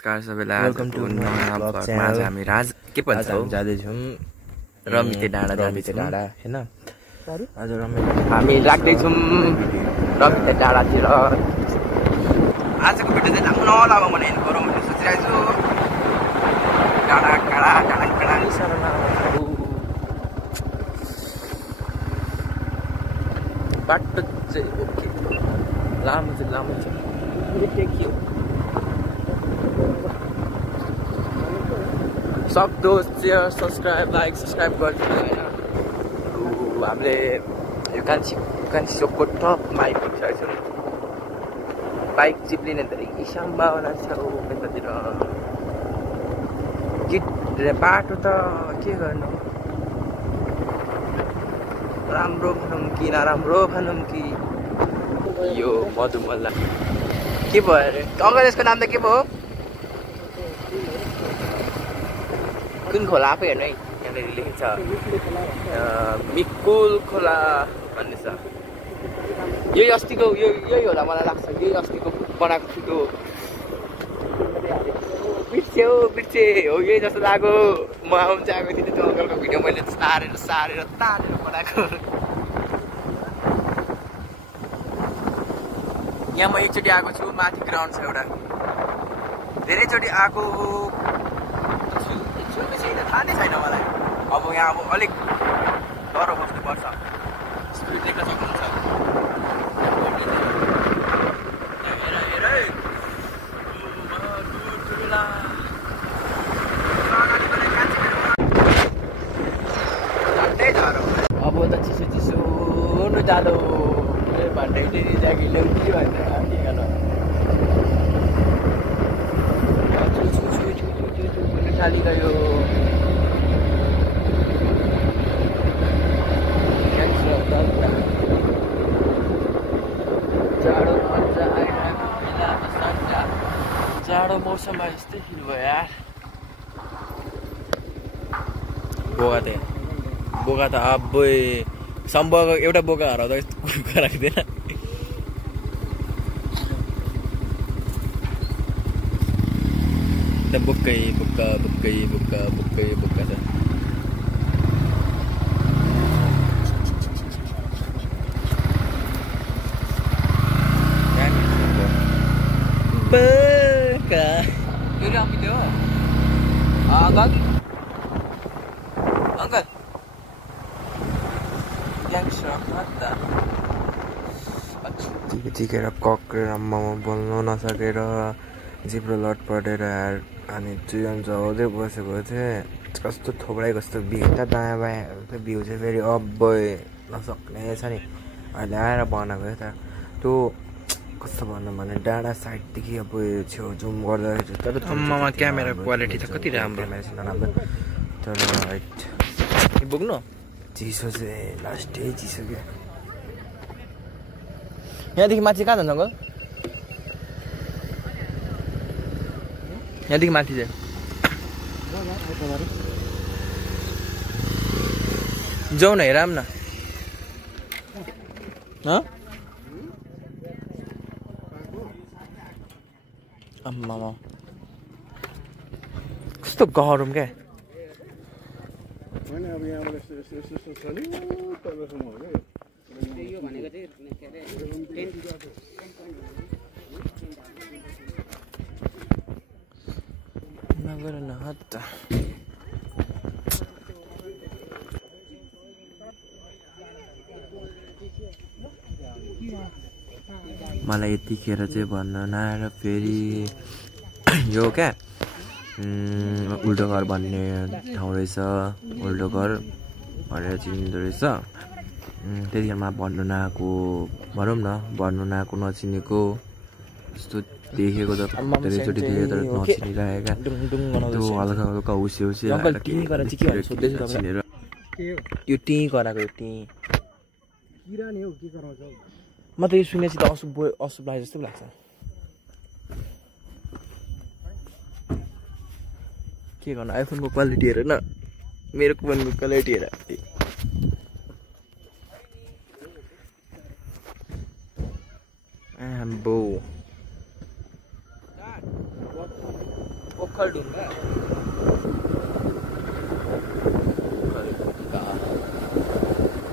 नमस्कार सबैलाई आजको नयाँ भ्लगमा आज हामी के भन्छ हामी जाँदैछौँ रमिते डाँडा हैन आज हामी लाग्दैछौँ रमिते डाँडातिर आजको भिडियो चाहिँ राम्रो नलागौँ भने गरौँ भनेर सोचिरहेको छु डाँडा काँडा डाँडा काँडा बाटो चाहिँ ओके लामो छ देखियो सक्दो सेयर सब्सक्राइब लाइक सब्सक्राइब गरिदिनु होइन हामीले यो कान्छी चोकको टपमा आइपुगिसकेको छौँ बाइक चिप्लिने धेरै सम्भावना छ यतातिर बाटो त के गर्नु राम्रो भनौँ कि नराम्रो भनौँ कि यो मधुमल्ला के भयो अरे अङ्कल यसको नाम त के भयो कुन खोला आफै हेर्नु है यहाँनिर लेखेको छ मिकुल खोला भन्ने छ यही अस्तिको यही होला मलाई लाग्छ यही अस्तिको बनाएको थियो बिर्से हो यही जस्तो लाग्यो म आउनु चाहिँ आएको थिएँ त्यो अङ्कलको भिडियो मैले सारेर तानेर बनाएको यहाँ म एकचोटि आएको छु माथि ग्राउन्ड छ एउटा धेरैचोटि आएको थाहा नै छैन मलाई अब यहाँ अब अलिक डर बस्नुपर्छ स्पिड देख्न सक्नुहुन्छ अब त चिसो न जालो भन्दै ज्याकेट ल्याउ कि भनेर थालिरह्यो जाडो मौसममा यस्तै फिल भयो यार बोका त अबै सम्भव एउटा बोका हराउँदा यस्तो बोका राख्दैन बुक्कै बुक्का छ अङ्कल यतिखेर कक्रेर मोमो बोल्नु नसकेर जिब्रो लट परेर अनि चुयन चलाउँदै बसेको थिएँ कस्तो थोप्रै कस्तो भ्यू त दायाँ बायाँ भ्यू चाहिँ फेरि अब्बै नसक्ने छ नि अहिले आएर बनाएको त त्यो कस्तो भन्नु भने डाँडा साइडदेखि अब छेउ जुम गर्दाखेरि तर क्यामेरा क्वालिटी त कति राम्रो क्यामेरा छैन राम्रो तर हाइट बोक्नु चिसो चाहिँ लास्टै चिसो क्या यहाँदेखि माथि कहाँ जान्छ अङ्कल यहाँदेखि माथि चाहिँ जाउँ न हेरौँ न आम्मामा कस्तो गरम क्या नगर न हत्ता मलाई यतिखेर चाहिँ भन्न नआएर फेरि यो क्या उल्टो घर भन्ने ठाउँ रहेछ उल्टो घर भनेर चिनिँदो रहेछ त्यतिखेरमा भन्नु नआएको भनौँ न भन्नु नआएको नचिनेको जस्तो देखेको त धेरैचोटि देखेँ तर नचिनिरहेका त्यो हल्का हुसे यो टी कराएको टी म त यो सुनेपछि त अशुभ लाग्यो जस्तो लाग्छ के गर्नु आइफोनको क्वालिटी हेर न मेरो फोनको क्वालिटी हेर आम्बो ओखलढुङ्गा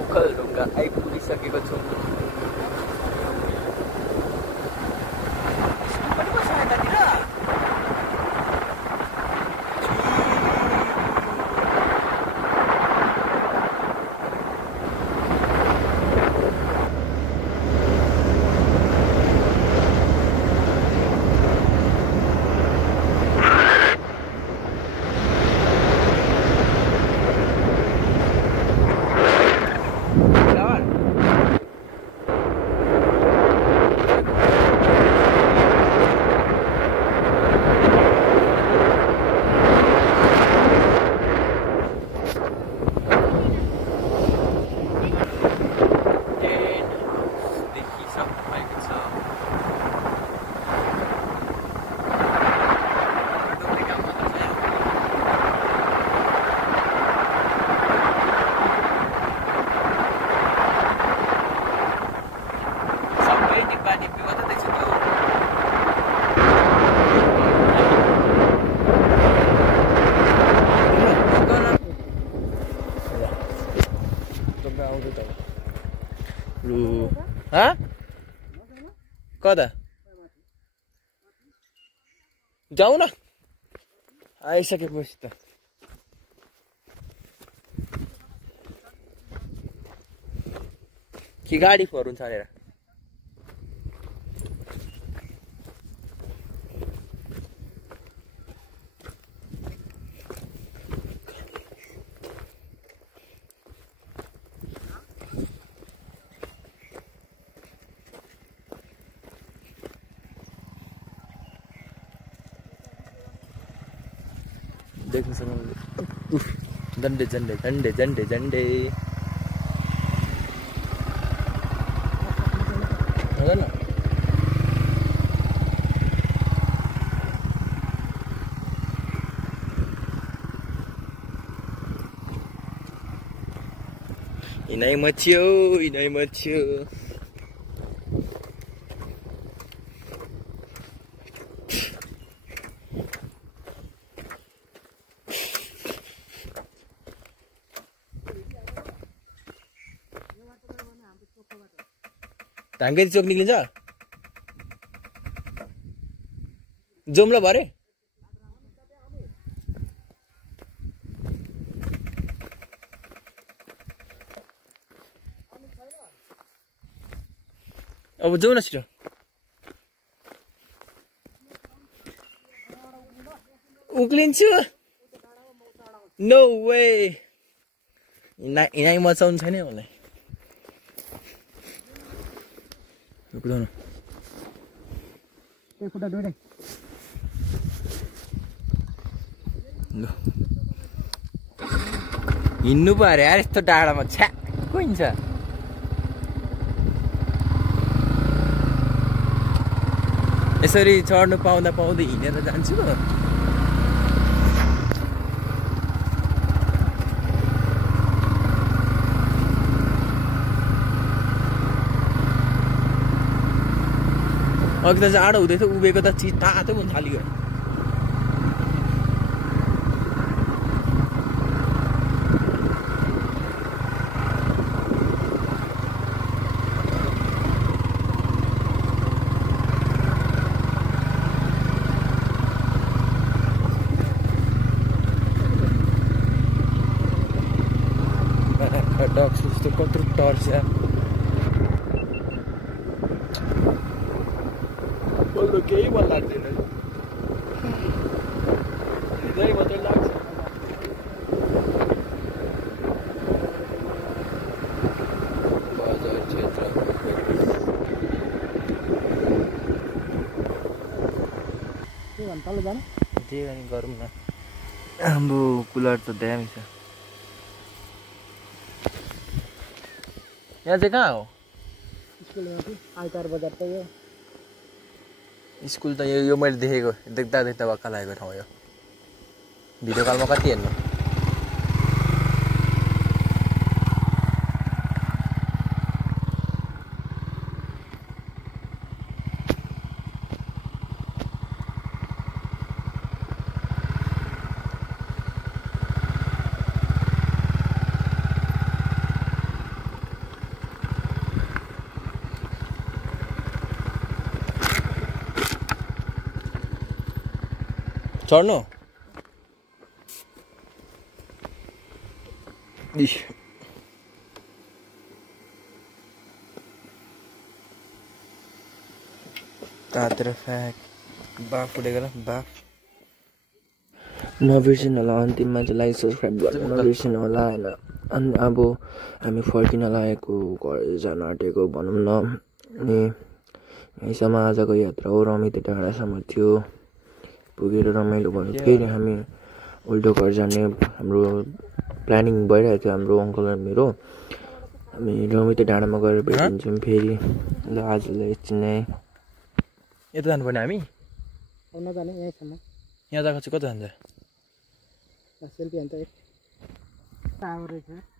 ओखलढुङ्गा आइपुगिसकेको छौँ। कता जाऊ न आइसकेपछि त कि गाडी फोरुन छानेर देख्न सक्नुहुन्छ। झन्डे झन्डे झन्डे झन्डे झन्डे हुँदैन हिँडाइ मच्यो हिँडाइ मच्यो। ढाङ्गेरी चोक निक्लिन्छ जाउँ ल भरे अब जाउँ न छिटो उक्लिन्छु नो वे हिँडाइ मचाउनु छैन मलाई हिँड्नु पो अरे यार यस्तो डाँडामा छ्या को हिँड्छ यसरी चढ्नु पाउँदा पाउँदै हिँडेर जान्छु अघि त जाडो हुँदै थियो उभिएको त चिज तातो हुन थाल्यो डक्स जस्तो कत्रो टर्छ बोल्नु केही मन लाग्दैन हृदय मात्रै लाग्छ बजार क्षेत्र त्यही अनि गरौँ न हाम्रो कुलर त दामी छ यहाँ चाहिँ कहाँ हो आइतार बजार त यो स्कुल त यो मैले देखेको देख्दा देख्दा वाक्क लागेको ठाउँ यो भिडियो कलमा कति हेर्नु चढ्नु तातेर फ्याक बाफ उडेको र बाफ नबिर्सिनु होला अन्तिममा चाहिँ लाइक सब्सक्राइब गर्न नबिर्सिनु होला होइन अनि अब हामी फर्किन लागेको घर जान आँटेको भनौँ न अनि यहीँसम्म आजको यात्रा हो रमिते डाँडासम्म थियो पुगेर रमाइलो भयो फेरि हामी उल्टो घर जाने हाम्रो प्लानिङ भइरहेको थियो हाम्रो अङ्कल र मेरो हामी रमिते डाँडामा गएर भेटिन्छौँ फेरि ल आजलाई यति नै यता जानुपर्ने हामी अब नजाने यहीँसम्म यहाँ जाएको चाहिँ कता जान्छ सेल्फी हान्छ एक टावर रहेछ